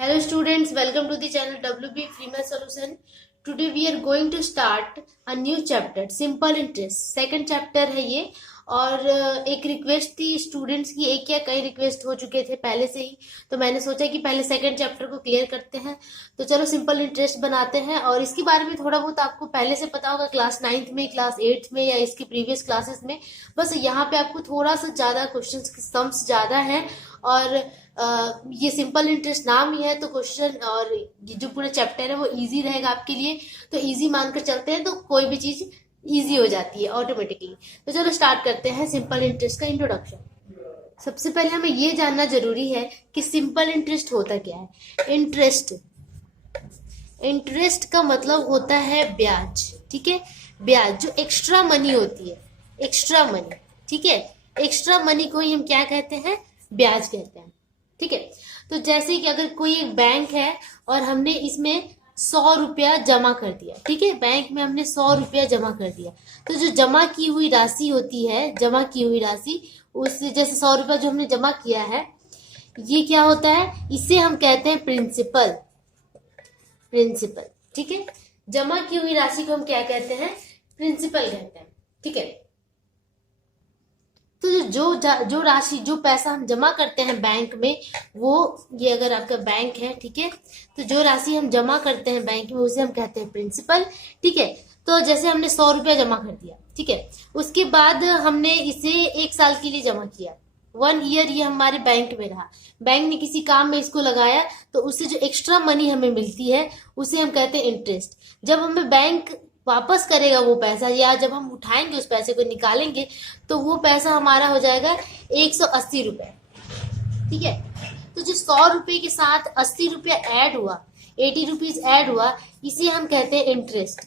Hello students, welcome to the channel WB Free Math Solution. Today we are going to start a new chapter, Simple Interest. Second chapter है ये और एक request थी students की, एक या कई रिक्वेस्ट हो चुके थे पहले से ही, तो मैंने सोचा कि पहले सेकंड चैप्टर को क्लियर करते हैं। तो चलो सिंपल इंटरेस्ट बनाते हैं और इसके बारे में थोड़ा बहुत आपको पहले से पता होगा क्लास 9th में, क्लास 8th में या इसकी प्रीवियस क्लासेस में। बस यहाँ पे आपको थोड़ा सा ज्यादा क्वेश्चंस की सम्स ज्यादा है और ये सिंपल इंटरेस्ट नाम ही है तो क्वेश्चन और ये जो पूरा चैप्टर है वो इजी रहेगा आपके लिए। तो इजी मानकर चलते हैं तो कोई भी चीज इजी हो जाती है ऑटोमेटिकली। तो चलो स्टार्ट करते हैं सिंपल इंटरेस्ट का इंट्रोडक्शन। सबसे पहले हमें ये जानना जरूरी है कि सिंपल इंटरेस्ट होता क्या है। इंटरेस्ट का मतलब होता है ब्याज, ठीक है। ब्याज जो एक्स्ट्रा मनी होती है, एक्स्ट्रा मनी, ठीक है। एक्स्ट्रा मनी को ही हम क्या कहते हैं, ब्याज कहते हैं, ठीक है। तो जैसे कि अगर कोई एक बैंक है और हमने इसमें 100 रुपया जमा कर दिया, ठीक है, बैंक में हमने 100 रुपया जमा कर दिया, तो जो जमा की हुई राशि होती है, जमा की हुई राशि उससे जैसे 100 रुपया जो हमने जमा किया है, ये क्या होता है, इसे हम कहते हैं प्रिंसिपल। प्रिंसिपल, ठीक है। जमा की हुई राशि को हम क्या कहते हैं, प्रिंसिपल कहते हैं, ठीक है। तो जो राशि, जो पैसा हम जमा करते हैं बैंक में, वो ये अगर आपका बैंक है, ठीक है, तो जो राशि हम जमा करते हैं बैंक में उसे हम कहते हैं प्रिंसिपल, ठीक है। तो जैसे हमने 100 रुपया जमा कर दिया, ठीक है, उसके बाद हमने इसे 1 साल के लिए जमा किया, 1 ईयर ये हमारे बैंक में रहा, बैंक ने किसी काम में इसको लगाया, तो उससे जो एक्स्ट्रा मनी हमें मिलती है उसे हम कहते हैं इंटरेस्ट। जब हमें बैंक वापस करेगा वो पैसा, या जब हम उठाएंगे उस पैसे को निकालेंगे, तो वो पैसा हमारा हो जाएगा 180 रुपए, ठीक है। तो जो 100 रुपए के साथ 80 रुपया ऐड हुआ, 80 रुपीज ऐड हुआ, इसे हम कहते हैं इंटरेस्ट,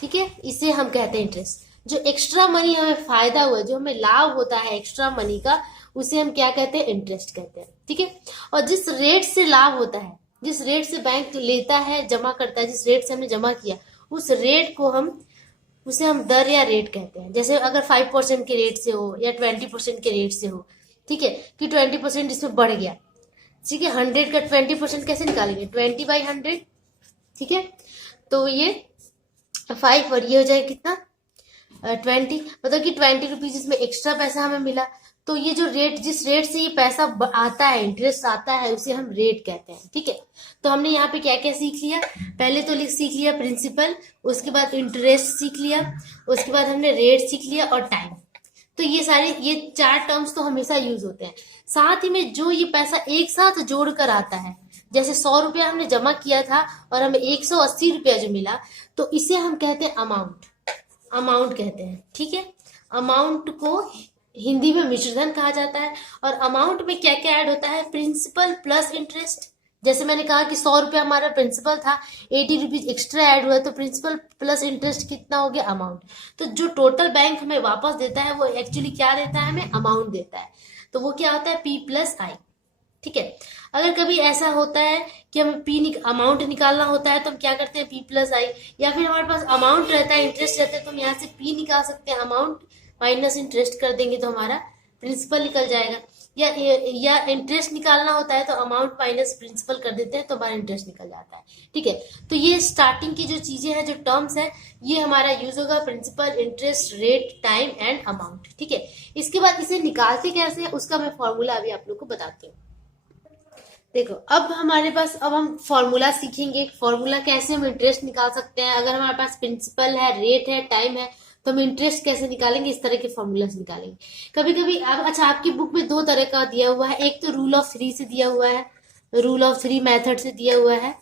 ठीक है। इसे हम कहते हैं इंटरेस्ट। जो एक्स्ट्रा मनी हमें फायदा हुआ, जो हमें लाभ होता है एक्स्ट्रा मनी का, उसे हम क्या कहते हैं, इंटरेस्ट कहते हैं, ठीक है। और जिस रेट से लाभ होता है, जिस रेट से बैंक लेता है, जमा करता है, जिस रेट से हमने जमा किया, उस रेट को उसे हम दर या रेट कहते हैं। जैसे अगर 5% के रेट से हो या 20% के रेट से हो, ठीक है, कि 20% इसमें बढ़ गया, ठीक है। 100 का 20% कैसे निकालेंगे, 20/100, ठीक है। तो ये 5 और ये हो जाएगा कितना, 20, मतलब कि 20 रुपीज इसमें एक्स्ट्रा पैसा हमें मिला। तो ये जो रेट, जिस रेट से ये पैसा आता है, इंटरेस्ट आता है, उसे हम रेट कहते हैं, ठीक है। तो हमने यहाँ पे क्या क्या सीख लिया, पहले तो सीख लिया प्रिंसिपल, उसके बाद इंटरेस्ट सीख लिया, उसके बाद हमने रेट सीख लिया और टाइम। तो ये सारे, ये 4 टर्म्स तो हमेशा यूज होते हैं। साथ ही में जो ये पैसा एक साथ जोड़कर आता है, जैसे 100 रुपया हमने जमा किया था और हमें 180 रुपया जो मिला, तो इसे हम कहते हैं अमाउंट। अमाउंट कहते हैं, ठीक है। अमाउंट को हिंदी में मिश्रधन कहा जाता है। और अमाउंट में क्या क्या ऐड होता है, प्रिंसिपल प्लस इंटरेस्ट। जैसे मैंने कहा कि 100 रुपया हमारा प्रिंसिपल था, 80 रुपीज एक्स्ट्रा ऐड हुआ, तो प्रिंसिपल प्लस इंटरेस्ट कितना हो गया, अमाउंट। तो जो टोटल बैंक हमें वापस देता है वो एक्चुअली क्या देता है, हमें अमाउंट देता है। तो वो क्या होता है, P+I, ठीक है। अगर कभी ऐसा होता है कि हमें अमाउंट निकालना होता है तो हम क्या करते हैं, P+I, या फिर हमारे पास अमाउंट रहता है, इंटरेस्ट रहता है, तो हम यहाँ से P निकाल सकते हैं, अमाउंट माइनस इंटरेस्ट कर देंगे तो हमारा प्रिंसिपल निकल जाएगा। या इंटरेस्ट निकालना होता है तो अमाउंट माइनस प्रिंसिपल कर देते हैं तो हमारा इंटरेस्ट निकल जाता है, ठीक है। तो ये स्टार्टिंग की जो चीजें हैं, जो टर्म्स है, ये हमारा यूज होगा, principal, interest, rate, time and amount, ठीक है। इसके बाद इसे निकालते कैसे है उसका मैं फॉर्मूला अभी आप लोग को बताती हूँ। देखो, अब हमारे पास, अब हम फॉर्मूला सीखेंगे। फॉर्मूला कैसे हम इंटरेस्ट निकाल सकते हैं, अगर हमारे पास प्रिंसिपल है, रेट है, टाइम है, तो हम इंटरेस्ट कैसे निकालेंगे, इस तरह के फॉर्मूला निकालेंगे। कभी कभी अच्छा, आपकी बुक में 2 तरह का दिया हुआ है, एक तो रूल ऑफ 3 से दिया हुआ है, रूल ऑफ 3 मेथड से दिया हुआ है,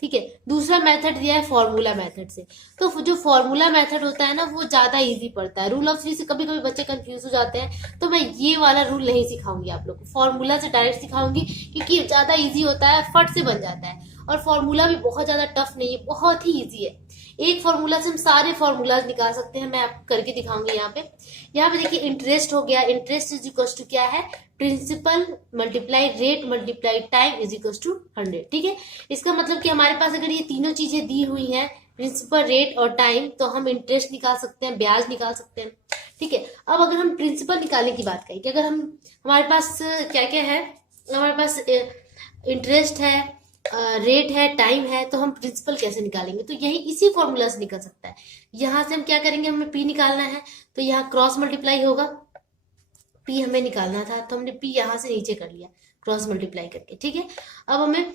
ठीक है। दूसरा मेथड दिया है फॉर्मूला मेथड से। तो जो फॉर्मूला मेथड होता है ना, वो ज्यादा इजी पड़ता है। रूल ऑफ 3 से कभी कभी बच्चे कंफ्यूज हो जाते हैं, तो मैं ये वाला रूल नहीं सिखाऊंगी आप लोग को, फॉर्मूला से डायरेक्ट सिखाऊंगी, क्योंकि ज्यादा इजी होता है, फट से बन जाता है। और फॉर्मूला भी बहुत ज्यादा टफ नहीं है, बहुत ही इजी है। एक फॉर्मूला से हम सारे फॉर्मूला निकाल सकते हैं, मैं आपको करके दिखाऊंगी। यहाँ पे देखिए, इंटरेस्ट हो गया, इंटरेस्ट इज इक्वल टू क्या है, principal multiply rate multiply time is equal to 100, ठीक है। इसका मतलब कि हमारे पास अगर ये तीनों चीजें दी हुई हैं, प्रिंसिपल, रेट और टाइम, तो हम इंटरेस्ट निकाल सकते हैं, ब्याज निकाल सकते हैं, ठीक है। अब अगर हम प्रिंसिपल निकालने की बात करें कि अगर हमारे पास क्या क्या है, हमारे पास इंटरेस्ट है, रेट है, टाइम है, तो हम प्रिंसिपल कैसे निकालेंगे? तो यही इसी फॉर्मूला से निकल सकता है। यहां से हम क्या करेंगे, हमें पी निकालना है, तो यहाँ क्रॉस मल्टीप्लाई होगा। पी हमें निकालना था तो हमने पी यहाँ से नीचे कर लिया क्रॉस मल्टीप्लाई करके, ठीक है। अब हमें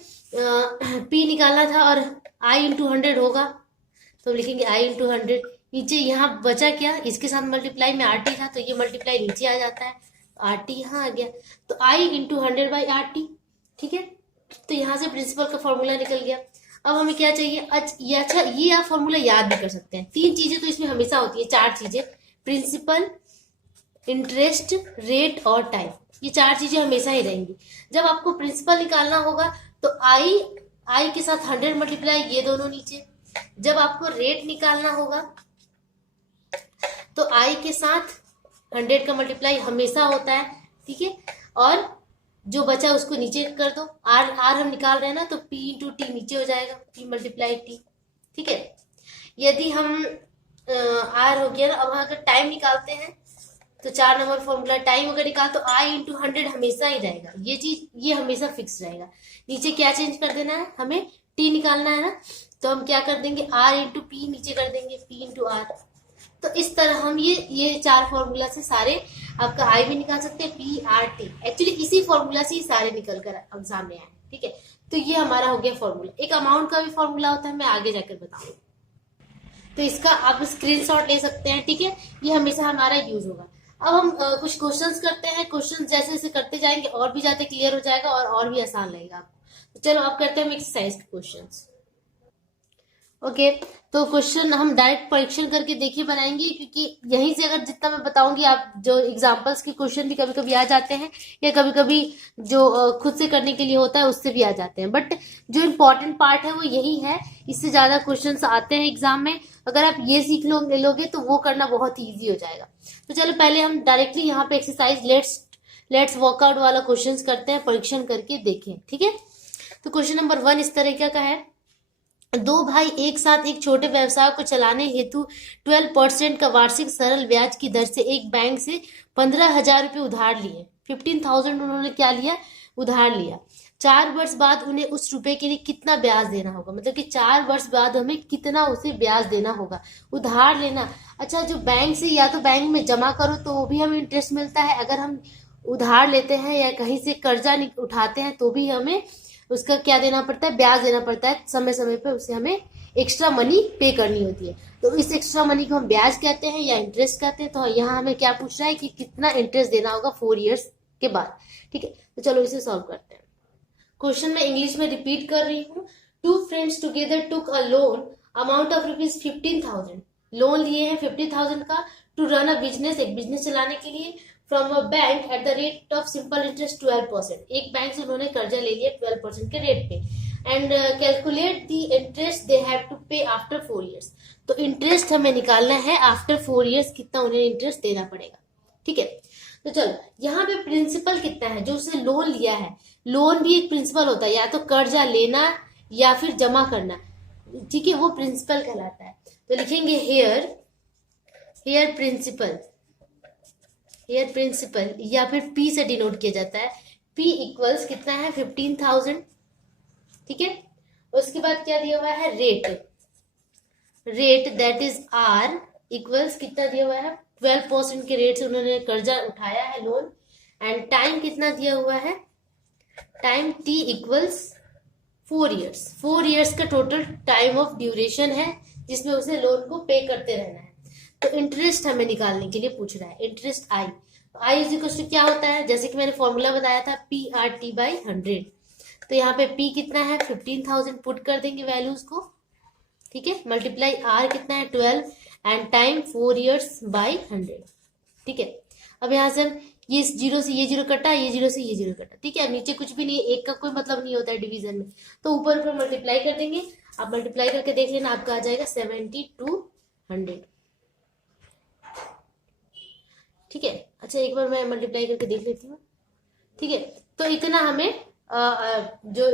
पी निकालना था और आई इंटू 100 होगा, तो लिखेंगे आई इंटू 100। नीचे यहाँ बचा क्या, इसके साथ मल्टीप्लाई में आर टी था, तो ये मल्टीप्लाई नीचे आ जाता है, आर टी यहाँ आ गया, तो आई इंटू 100/RT, ठीक है। तो यहाँ से प्रिंसिपल का फॉर्मूला निकल गया। अब हमें क्या चाहिए, अच्छा ये आप फॉर्मूला याद भी कर सकते हैं। 3 चीजें तो इसमें हमेशा होती है, 4 चीजें, प्रिंसिपल, इंटरेस्ट, रेट और टाइम, ये 4 चीजें हमेशा ही रहेंगी। जब आपको प्रिंसिपल निकालना होगा तो आई के साथ 100 मल्टीप्लाई, ये दोनों नीचे। जब आपको रेट निकालना होगा तो आई के साथ 100 का मल्टीप्लाई हमेशा होता है, ठीक है। और जो बचा उसको नीचे कर दो, आर हम निकाल रहे हैं ना, तो पी इंटू टी नीचे हो जाएगा, पी मल्टीप्लाई टी, ठीक है। यदि हम आर हो गया ना, अब अगर टाइम निकालते हैं तो 4 नंबर फॉर्मूला, टाइम अगर निकाल तो आई इंटू 100 हमेशा ही रहेगा, ये चीज ये हमेशा फिक्स रहेगा। नीचे क्या चेंज कर देना है, हमें टी निकालना है ना, तो हम क्या कर देंगे, आर इंटू पी नीचे कर देंगे, पी इंटू आर। तो इस तरह हम ये 4 फॉर्मूला से सारे आपका आई भी निकाल सकते हैं, पी आर टी। एक्चुअली इसी फॉर्मूला से ही सारे निकल कर अब सामने आए, ठीक है। तो ये हमारा हो गया फॉर्मूला। एक अमाउंट का भी फॉर्मूला होता है, मैं आगे जाकर बताऊंगी, तो इसका आप स्क्रीनशॉट ले सकते हैं, ठीक है। ये हमेशा हमारा यूज होगा। अब हम कुछ क्वेश्चंस करते हैं, क्वेश्चंस जैसे जैसे करते जाएंगे और भी ज्यादा क्लियर हो जाएगा और भी आसान लगेगा आपको। तो चलो अब करते हैं हम एक्सरसाइज के क्वेश्चंस। ओके, तो क्वेश्चन हम डायरेक्ट परीक्षण करके देखिए बनाएंगे, क्योंकि यहीं से अगर जितना मैं बताऊंगी, आप जो एग्जांपल्स के क्वेश्चन भी कभी कभी आ जाते हैं, या कभी कभी जो खुद से करने के लिए होता है उससे भी आ जाते हैं, बट जो इम्पोर्टेंट पार्ट है वो यही है। इससे ज्यादा क्वेश्चन आते हैं एग्जाम में, अगर आप ये सीख लोगे तो वो करना बहुत ही ईजी हो जाएगा। तो चलो पहले हम डायरेक्टली यहाँ पे एक्सरसाइज लेट्स वर्कआउट वाला क्वेश्चन करते हैं, परीक्षण करके देखें, ठीक है। तो क्वेश्चन नंबर 1 इस तरह का है, 2 भाई एक साथ एक छोटे व्यवसाय को चलाने हेतु 12% का वार्षिक सरल ब्याज की दर से एक बैंक से 15,000 रुपये उधार लिए। 15,000 उन्होंने क्या लिया, उधार लिया। 4 वर्ष बाद उन्हें उस रुपए के लिए कितना ब्याज देना होगा, मतलब कि 4 वर्ष बाद हमें कितना उसे ब्याज देना होगा। उधार लेना, अच्छा जो बैंक से, या तो बैंक में जमा करो तो वो भी हमें इंटरेस्ट मिलता है, अगर हम उधार लेते हैं या कहीं से कर्जा उठाते हैं तो भी हमें उसका क्या देना पड़ता है, ब्याज देना पड़ता है, समय समय पे उसे हमें एक्स्ट्रा मनी पे करनी होती है। तो इस एक्स्ट्रा मनी को हम ब्याज कहते हैं या इंटरेस्ट कहते हैं। तो यहाँ हमें क्या पूछ रहा है कि कितना इंटरेस्ट देना होगा 4 इयर्स के बाद, ठीक है। तो चलो इसे सॉल्व करते हैं। क्वेश्चन में इंग्लिश में रिपीट कर रही हूँ। 2 friends together took a loan amount of ₹15,000, loan लिए हैं 50,000 का, टू रन अ बिजनेस, एक बिजनेस चलाने के लिए, from a bank at the rate of simple interest 12%, एक बैंक से उन्होंने कर्जा ले लिया 12% के रेट पे, and calculate the interest they have to pay after 4 years. तो इंटरेस्ट हमें निकालना है आफ्टर 4 इयर्स, कितना उन्हें इंटरेस्ट देना पड़ेगा, ठीक है। तो चलो यहाँ पे प्रिंसिपल कितना है, जो उसने लोन लिया है, लोन भी एक प्रिंसिपल होता है, या तो कर्जा लेना या फिर जमा करना, ठीक है, वो प्रिंसिपल कहलाता है। तो लिखेंगे हेयर प्रिंसिपल, या फिर पी से डिनोट किया जाता है। पी इक्वल्स कितना है, 15,000, ठीक है। उसके बाद क्या दिया हुआ है, rate that is R equals कितना दिया हुआ है, 12% के रेट से उन्होंने कर्जा उठाया है, लोन। एंड टाइम कितना दिया हुआ है, time T equals 4 years, 4 years का टोटल टाइम ऑफ ड्यूरेशन है जिसमें उसे लोन को पे करते रहना है। तो इंटरेस्ट हमें निकालने के लिए पूछ रहा है, interest I, I is equal to क्या होता है, जैसे कि मैंने फॉर्मूला बताया था, PRT/100। तो यहाँ पे P कितना है, 15,000 पुट कर देंगे वैल्यूज को, ठीक है, मल्टीप्लाई R कितना है 12, एंड टाइम 4 इयर्स बाई 100, ठीक है। अब यहाँ से ये 0 से ये 0 कटा, ये 0 से ये 0 कटा, ठीक है। अब नीचे कुछ भी नहीं है, एक का कोई मतलब नहीं होता है डिवीजन में, तो ऊपर ऊपर मल्टीप्लाई कर देंगे। आप मल्टीप्लाई करके देख लेना, आपका आ जाएगा 7200, ठीक है। अच्छा एक बार मैं मल्टीप्लाई करके देख लेती हूँ, ठीक है। तो इतना हमें जो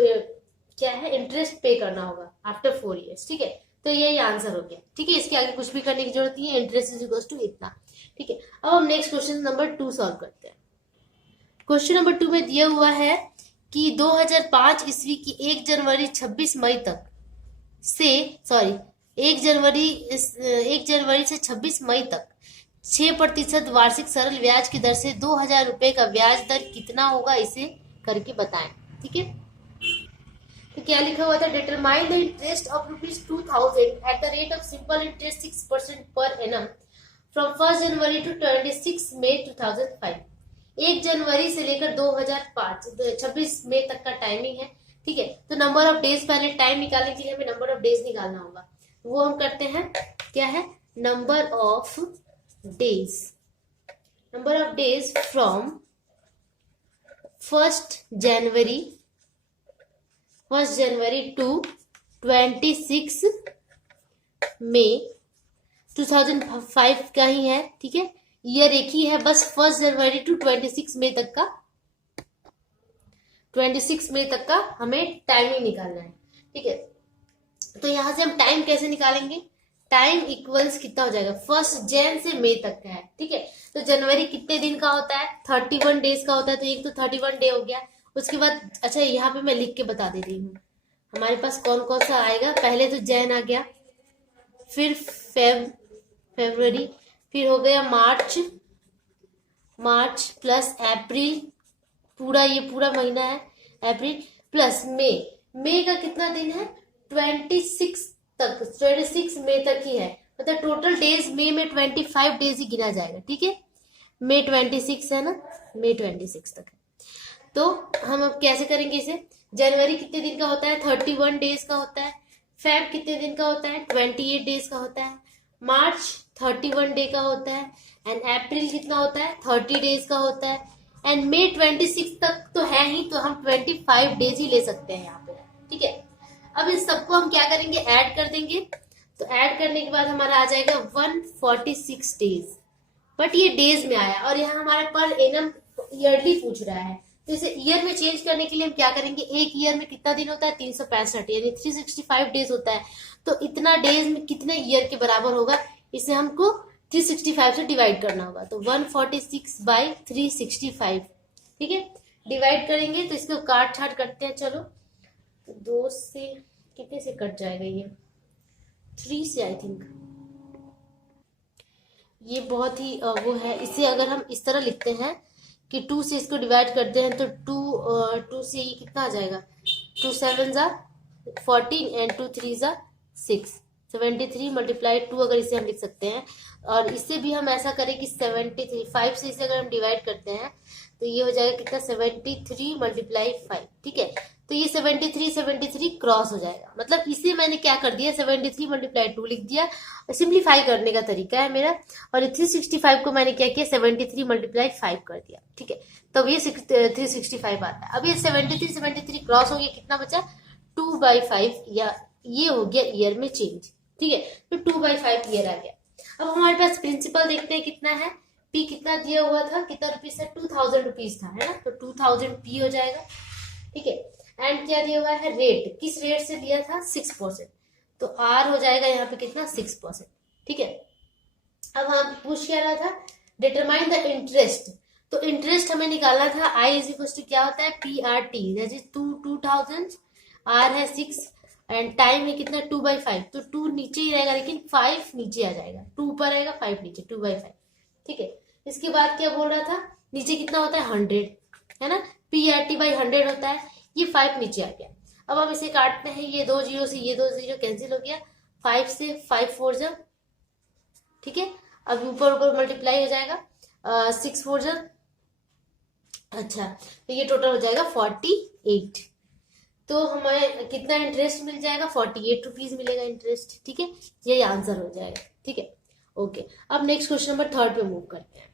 क्या है, इंटरेस्ट पे करना होगा आफ्टर 4 इयर्स, ठीक है। तो यही आंसर हो गया, ठीक है। इसके आगे कुछ भी करने की जरूरत नहीं है, इंटरेस्ट इज इक्वल टू इतना, ठीक है। अब हम नेक्स्ट क्वेश्चन नंबर 2 सॉल्व करते हैं। क्वेश्चन नंबर 2 में दिया हुआ है कि 2005 ईस्वी की 1 जनवरी 26 मई तक से 1 जनवरी से 26 मई तक 6% वार्षिक सरल ब्याज की दर से 2,000 रुपए का ब्याज दर कितना होगा, इसे करके बताएं। ठीक है, तो क्या लिखा हुआ था, determine the interest of ₹2,000 at the rate of simple interest 6% per annum from 1 January to 26 May 2005। 1 जनवरी से लेकर 2005 26 मई तक का टाइमिंग है। ठीक है, तो नंबर ऑफ डेज, पहले टाइम निकालने के लिए हमें नंबर ऑफ डेज निकालना होगा, वो हम करते हैं। क्या है, number of days, number of days from 1 January to 26 May 2005 का ही है। ठीक है, ईयर एक ही है, बस 1 जनवरी टू 26 मई तक का, 26 मई तक का हमें टाइमिंग निकालना है। ठीक है, तो यहां से हम टाइम कैसे निकालेंगे, टाइम इक्वल्स कितना हो जाएगा, 1 जन से मई तक का है। ठीक है, तो जनवरी कितने दिन का होता है, 31 डेज का होता है, तो एक तो 31 डे हो गया। उसके बाद अच्छा यहाँ पे मैं लिख के बता दे रही हूँ हमारे पास कौन कौन सा आएगा। पहले तो जैन आ गया, फिर फरवरी, फिर हो गया मार्च प्लस अप्रैल, पूरा ये पूरा महीना है अप्रैल, प्लस मई का कितना दिन है, 26 तक, 26 मई तक ही है, मतलब टोटल डेज मई में 25 डेज ही गिना जाएगा। ठीक है, मई 26 है ना, मई 26 तक है। तो हम अब कैसे करेंगे इसे, जनवरी कितने दिन का होता है, 31 डेज का होता है, फेब कितने दिन का होता है, 28 डेज का होता है, मार्च 31 डे का होता है, एंड अप्रैल कितना होता है, 30 डेज का होता है, एंड मई 26 तक तो है ही, तो हम 25 डेज ही ले सकते हैं यहाँ पे। ठीक है, अब इस सबको हम क्या करेंगे, ऐड कर देंगे। तो ऐड करने के बाद हमारा आ जाएगा 146 डेज, बट ये डेज में आया और यहाँ हमारे पर एनम ईयरली पूछ रहा है, तो इसे ईयर में चेंज करने के लिए हम क्या करेंगे, एक ईयर में कितना दिन होता है, 365 यानी 365 डेज होता है, तो इतना डेज में कितने ईयर के बराबर होगा, इसे हमको 365 से डिवाइड करना होगा। तो 146 बाई 365, ठीक है, डिवाइड करेंगे तो इसको काट छाट करते हैं। चलो, तो 2 से कितने से कट जाएगा, ये 3 से आई थिंक, ये बहुत ही वो है। इसे अगर हम इस तरह लिखते हैं कि 2 से इसको डिवाइड करते हैं, तो 2 से ये कितना आ जाएगा, 2 7 जा 14 एंड 2 3 जा 6, 73 मल्टीप्लाई 2 अगर इसे हम लिख सकते हैं। और इससे भी हम ऐसा करें कि 73 5 से इसे अगर हम डिवाइड करते हैं तो ये हो जाएगा कितना, 73 मल्टीप्लाई 5। ठीक है, तो ये 73 क्रॉस हो जाएगा, मतलब इसे मैंने क्या कर दिया, 73 मल्टीप्लाई 2 लिख दिया, सिंप्लीफाई करने का तरीका है मेरा। और 365 को मैंने क्या किया, 73 मल्टीप्लाई 5 कर दिया। ठीक है, तब ये 365 आता है। अब ये 73 क्रॉस हो गया, कितना बचा, 2/5, या ये हो गया ईयर में चेंज। ठीक है, तो 2/5 ईयर आ गया। अब हमारे पास प्रिंसिपल देखते हैं कितना है, पी कितना दिया हुआ था, कितना रुपीज था, 2000 रुपीज था, है ना, तो 2000 पी हो जाएगा। ठीक है, एंड क्या दिया हुआ है, रेट, किस रेट से दिया था, 6%, तो आर हो जाएगा यहाँ पे कितना, 6%। ठीक है, अब हम पूछ क्या रहा था, डिटरमाइन द इंटरेस्ट, तो इंटरेस्ट हमें निकालना था, आई इज इक्वल टू क्या होता है, PRT, दैट इज 2000, आर है 6 एंड टाइम है कितना, 2/5, तो 2 नीचे ही रहेगा लेकिन 5 नीचे आ जाएगा, 2 ऊपर रहेगा 5 नीचे, 2/5। ठीक है, इसके बाद क्या बोल रहा था, नीचे कितना होता है, 100, है ना, PRT/100 होता है, ये 5 नीचे आ गया। अब हम इसे काटते हैं, ये 2 जीरो से ये 2 जीरो कैंसिल हो गया, 5 से 5 4 जा, ठीक है, अब ऊपर ऊपर मल्टीप्लाई हो जाएगा, 6 4 जा, अच्छा, तो ये टोटल हो जाएगा 48, तो हमें कितना इंटरेस्ट मिल जाएगा, 48 रुपीज मिलेगा इंटरेस्ट। ठीक है, ये आंसर हो जाएगा। ठीक है, ओके, अब नेक्स्ट क्वेश्चन नंबर 3 पे मूव करते हैं।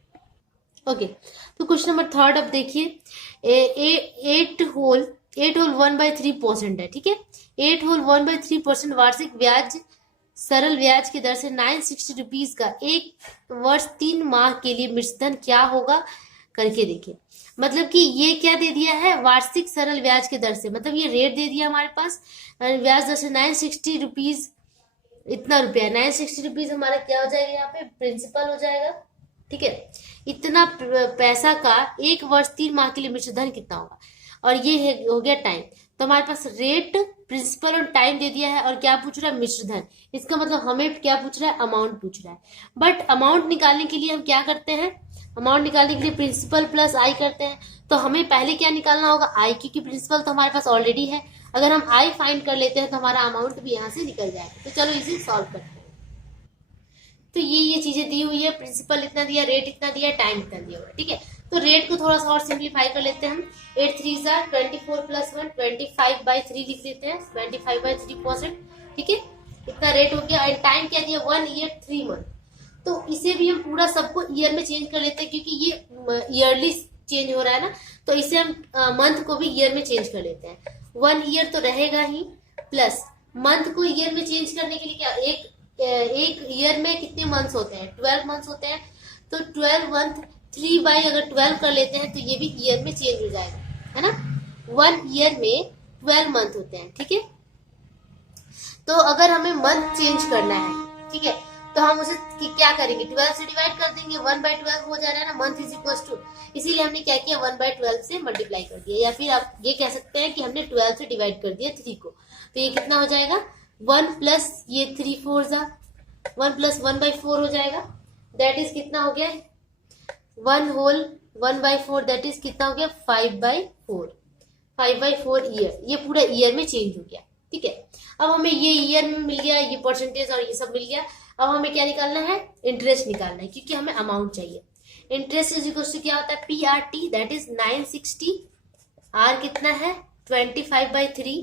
ओके, तो क्वेश्चन नंबर 3 अब देखिए, 8 होल 1/3% है। ठीक है, 8 होल 1/3% वार्षिक ब्याज, सरल ब्याज की दर से 960 रुपीज का 1 वर्ष 3 माह के लिए मिश्रधन क्या होगा, करके देखिए। मतलब कि ये क्या दे दिया है, वार्षिक सरल ब्याज की दर से, मतलब ये रेट दे दिया हमारे पास, ब्याज दर से 960 रुपीज, इतना रुपया 960 रुपीज हमारा क्या हो जाएगा, यहाँ पे प्रिंसिपल हो जाएगा। ठीक है, इतना पैसा का 1 वर्ष 3 माह के लिए मिश्रधन कितना होगा। और ये है हो गया टाइम। तो हमारे पास रेट, प्रिंसिपल और टाइम दे दिया है, और क्या पूछ रहा है, मिश्र धन। इसका मतलब हमें क्या पूछ रहा है, अमाउंट पूछ रहा है। बट अमाउंट निकालने के लिए हम क्या करते हैं, अमाउंट निकालने के लिए प्रिंसिपल प्लस आई करते हैं। तो हमें पहले क्या निकालना होगा, आई, क्योंकि प्रिंसिपल तो हमारे पास ऑलरेडी है। अगर हम आई फाइंड कर लेते हैं तो हमारा अमाउंट भी यहाँ से निकल जाएगा। तो चलो इसे सॉल्व करते हैं। तो ये चीजें दी हुई है, प्रिंसिपल इतना दिया, रेट इतना दिया, टाइम इतना दिया हुआ है, ठीक है। तो रेट को थोड़ा सा और सिंप्लीफाई कर लेते हैं हम। 8 3 24 + 1 25/3 लिख देते हैं, 25/3%, ठीक है। इतना रेट हो गया। और टाइम क्या दिया, 1 ईयर 3 मंथ। तो इसे भी हम पूरा सबको ईयर में चेंज कर लेते हैं, क्योंकि ये ईयरली चेंज हो रहा है ना। तो इसे हम मंथ को भी ईयर में चेंज कर लेते हैं। 1 ईयर तो रहेगा ही, प्लस मंथ को ईयर में चेंज करने के लिए क्या, एक ईयर में कितने मंथ्स होते हैं, 12 मंथ्स होते हैं। तो 12 मंथ 3 अगर 12 कर लेते हैं तो ये भी ईयर में चेंज हो जाएगा, है ना। 1 ईयर में 12 मंथ होते हैं, ठीक है। तो अगर हमें मंथ चेंज करना है, ठीक है, तो हम उसे क्या करेंगे, 12 से डिवाइड कर देंगे, 1/12 हो जा रहा है ना, मंथ इज इक्वल टू। इसीलिए हमने क्या किया, 1/12 से मल्टीप्लाई कर दिया, या फिर आप ये कह सकते हैं कि हमने 12 से डिवाइड कर दिया 3 को। तो ये कितना हो जाएगा, 1 प्लस ये 3 4 1 + 1/4 हो जाएगा। दैट इज कितना हो गया, 1 होल 1/4, दैट इज कितना हो गया, 5/4। 5/4 ईयर, ये पूरा ईयर में चेंज हो गया, ठीक है। अब हमें ये ईयर में मिल गया, ये परसेंटेज और ये सब मिल गया। अब हमें क्या निकालना है, इंटरेस्ट निकालना है, क्योंकि हमें अमाउंट चाहिए। इंटरेस्ट इज इक्वल टू क्या होता है, PRT, दैट इज 960। आर कितना है, 25/3,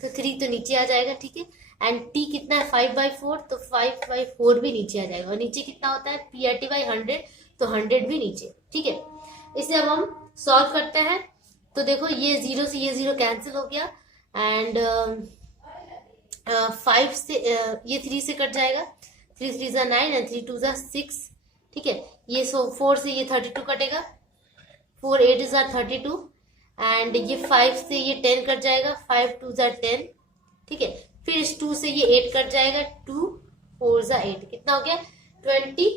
तो 3 तो नीचे आ जाएगा, ठीक है। एंड टी कितना है, 5/4, तो 5/4 भी नीचे आ जाएगा। और नीचे कितना होता है, PRT/100, तो 100 भी नीचे, ठीक है। इसे अब हम सॉल्व करते हैं। तो देखो ये 0 से ये 0 कैंसिल हो गया, एंड 5 से ये 3 से कट जाएगा, 3 3 = 9 एंड 3 2 = 6, ठीक है। ये 4 से ये 32 कटेगा, 4 8 = 32, एंड ये 5 से ये 10 कट जाएगा, 5 2 = 10, ठीक है। फिर इस 2 से ये 8 कट जाएगा, 2 4 = 8, कितना हो गया, 25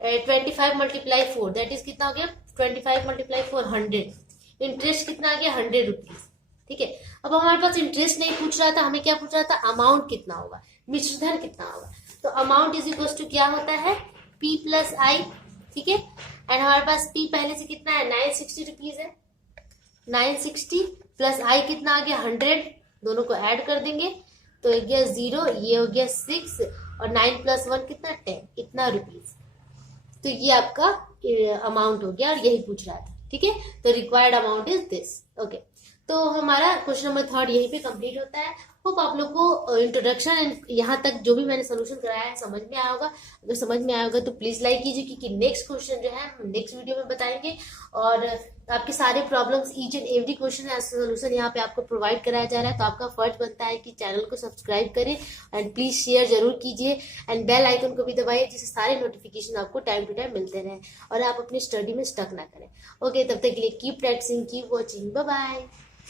× 4, दैट इज कितना हो गया, 25 × 4 100। इंटरेस्ट कितना आ गया, 100 रुपीज, ठीक है। अब हमारे पास इंटरेस्ट नहीं पूछ रहा था, हमें क्या पूछ रहा था, अमाउंट कितना होगा, मिश्र धन कितना होगा। तो अमाउंट इज इक्वल टू क्या होता है, P + I, ठीक है। एंड हमारे पास P पहले से कितना है, 960 रुपीज है। 960 प्लस I कितना आ गया, 100, दोनों को ऐड कर देंगे तो हो गया 0, ये हो गया 6, और 9 + 1 कितना, 10, इतना रुपीज। तो ये आपका अमाउंट हो गया, और यही पूछ रहा था, ठीक है। तो required amount is this, okay. तो हमारा क्वेश्चन नंबर 3 यहीं पे कंप्लीट होता है। होप आप लोग को इंट्रोडक्शन एंड यहाँ तक जो भी मैंने सोल्यूशन कराया है समझ में आया होगा। अगर समझ में आया होगा तो प्लीज लाइक कीजिए, क्योंकि नेक्स्ट क्वेश्चन जो है हम नेक्स्ट वीडियो में बताएंगे, और आपके सारे problems, each and every question का सोल्यूशन यहाँ पे आपको प्रोवाइड कराया जा रहा है। तो आपका फर्ज बनता है कि चैनल को सब्सक्राइब करें, एंड प्लीज शेयर जरूर कीजिए, एंड बेल आइकन को भी दबाइए, जिससे सारे नोटिफिकेशन आपको टाइम टू टाइम मिलते रहे, और आप अपनी स्टडी में स्टक ना करें। ओके, तब तक के लिए keep practicing, keep watching, bye bye.